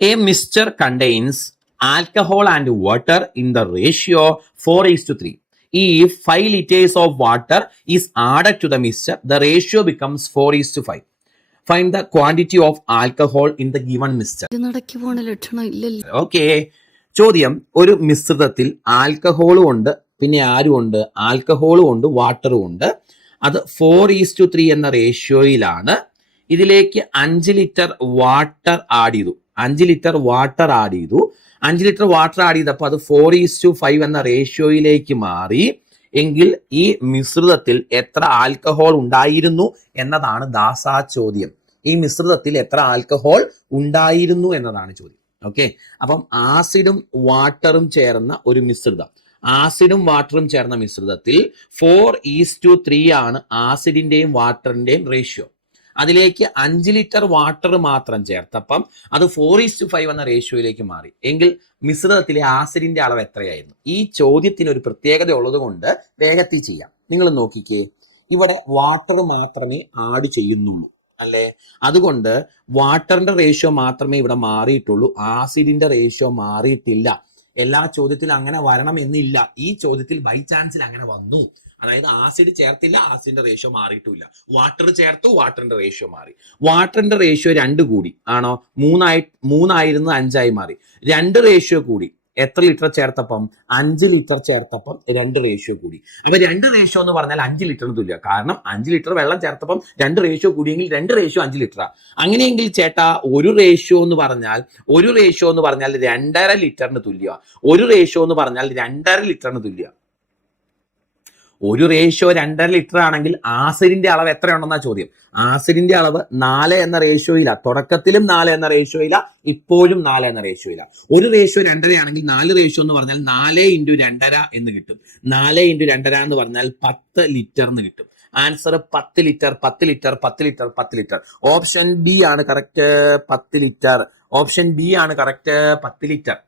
A mixture contains alcohol and water in the ratio 4:3. If 5 liters of water is added to the mixture, the ratio becomes 4:5. Find the quantity of alcohol in the given mixture. Okay. ചോദ്യം, ഒരു മിശ്രിതത്തിൽ ആൽക്കഹോളും ഉണ്ട്, പിന്നെ ആരും ഉണ്ട്, ആൽക്കഹോളും ഉണ്ട്, വാട്ടറും ഉണ്ട്. അത് 4:3 എന്ന റേഷ്യോയിലാണ്. ഇതിലേക്ക് 5 ലിറ്റർ വാട്ടർ ആഡ് ചെയ്തു. 5 ലിറ്റർ വാട്ടർ ആഡ് ചെയ്തു. 5 ലിറ്റർ വാട്ടർ ആഡ് ചെയ്തപ്പോൾ അത് 4:5 എന്ന റേഷ്യോയിലേക്ക് മാറി. എങ്കിൽ ഈ മിശ്രിതത്തിൽ എത്ര ആൽക്കഹോൾ ഉണ്ടായിരുന്നു എന്നതാണ് ദാസാ ചോദ്യം. ഈ മിശ്രിതത്തിൽ എത്ര ആൽക്കഹോൾ ഉണ്ടായിരുന്നു എന്നതാണ് ചോദ്യം. ഓക്കെ, അപ്പം ആസിഡും വാട്ടറും ചേർന്ന ഒരു മിശ്രിതം, ആസിഡും വാട്ടറും ചേർന്ന മിശ്രിതത്തിൽ 4:3 ആണ് ആസിഡിന്റെയും വാട്ടറിന്റെയും റേഷ്യോ. അതിലേക്ക് 5 ലിറ്റർ വാട്ടർ മാത്രം ചേർത്തപ്പം അത് 4:5 എന്ന റേഷ്യോയിലേക്ക് മാറി. എങ്കിൽ മിശ്രിതത്തിലെ ആസിഡിന്റെ അളവ് എത്രയായിരുന്നു? ഈ ചോദ്യത്തിന് ഒരു പ്രത്യേകത ഉള്ളത് കൊണ്ട് വേഗത്തിൽ ചെയ്യാം. നിങ്ങൾ നോക്കിക്കേ, ഇവിടെ വാട്ടർ മാത്രമേ ആഡ് ചെയ്യുന്നുള്ളൂ അല്ലേ? അതുകൊണ്ട് വാട്ടറിന്റെ റേഷ്യോ മാത്രമേ ഇവിടെ മാറിയിട്ടുള്ളൂ, ആസിഡിന്റെ റേഷ്യോ മാറിയിട്ടില്ല. എല്ലാ ചോദ്യത്തിലും അങ്ങനെ വരണം എന്നില്ല. ഈ ചോദ്യത്തിൽ ബൈ ചാൻസിൽ അങ്ങനെ വന്നു. അതായത് ആസിഡ് ചേർത്തില്ല, ആസിഡിന്റെ റേഷ്യോ മാറിയിട്ടില്ല. വാട്ടർ ചേർത്തു, വാട്ടറിന്റെ റേഷ്യോ മാറി. വാട്ടറിന്റെ റേഷ്യോ 2 കൂടി ആണോ? 3 5 മാറി. 2 റേഷ്യോ കൂടി. എത്ര ലിറ്റർ ചേർത്തപ്പം? 5 ലിറ്റർ ചേർത്തപ്പം 2 റേഷ്യോ കൂടി. അപ്പൊ 2 റേഷ്യോ എന്ന് പറഞ്ഞാൽ 5 ലിറ്ററിന് തുല്യ. കാരണം 5 ലിറ്റർ വെള്ളം ചേർത്തപ്പം 2 റേഷ്യോ കൂടിയെങ്കിൽ 2 റേഷ്യോ 5 ലിറ്ററാ. അങ്ങനെയെങ്കിൽ ചേട്ടാ, ഒരു റേഷ്യോ എന്ന് പറഞ്ഞാൽ 2.5 ലിറ്ററിന് തുല്യ. ഒരു റേഷ്യോ എന്ന് പറഞ്ഞാൽ 2.5 ലിറ്ററിന് തുല്യ. ഒരു റേഷ്യോ 2.5 ലിറ്റർ ആണെങ്കിൽ ആസിഡിന്റെ അളവ് എത്രയുണ്ടെന്നാ ചോദ്യം. ആസിഡിന്റെ അളവ് 4 എന്ന റേഷ്യോയില. തുടക്കത്തിലും 4 എന്ന റേഷ്യോയില, ഇപ്പോഴും 4 എന്ന റേഷ്യോയില. ഒരു റേഷ്യോ 2.5 ആണെങ്കിൽ 4 റേഷ്യോ എന്ന് പറഞ്ഞാൽ 4 × 2.5 എന്ന് കിട്ടും. 4 × 2.5 എന്ന് പറഞ്ഞാൽ 10 ലിറ്റർ എന്ന് കിട്ടും. Answer 10 litre, 10 litre, 10 litre, 10 litre. Option B ആണ് കറക്റ്റ്, 10 ലിറ്റർ. ഓപ്ഷൻ ബി ആണ് കറക്റ്റ്, 10 ലിറ്റർ.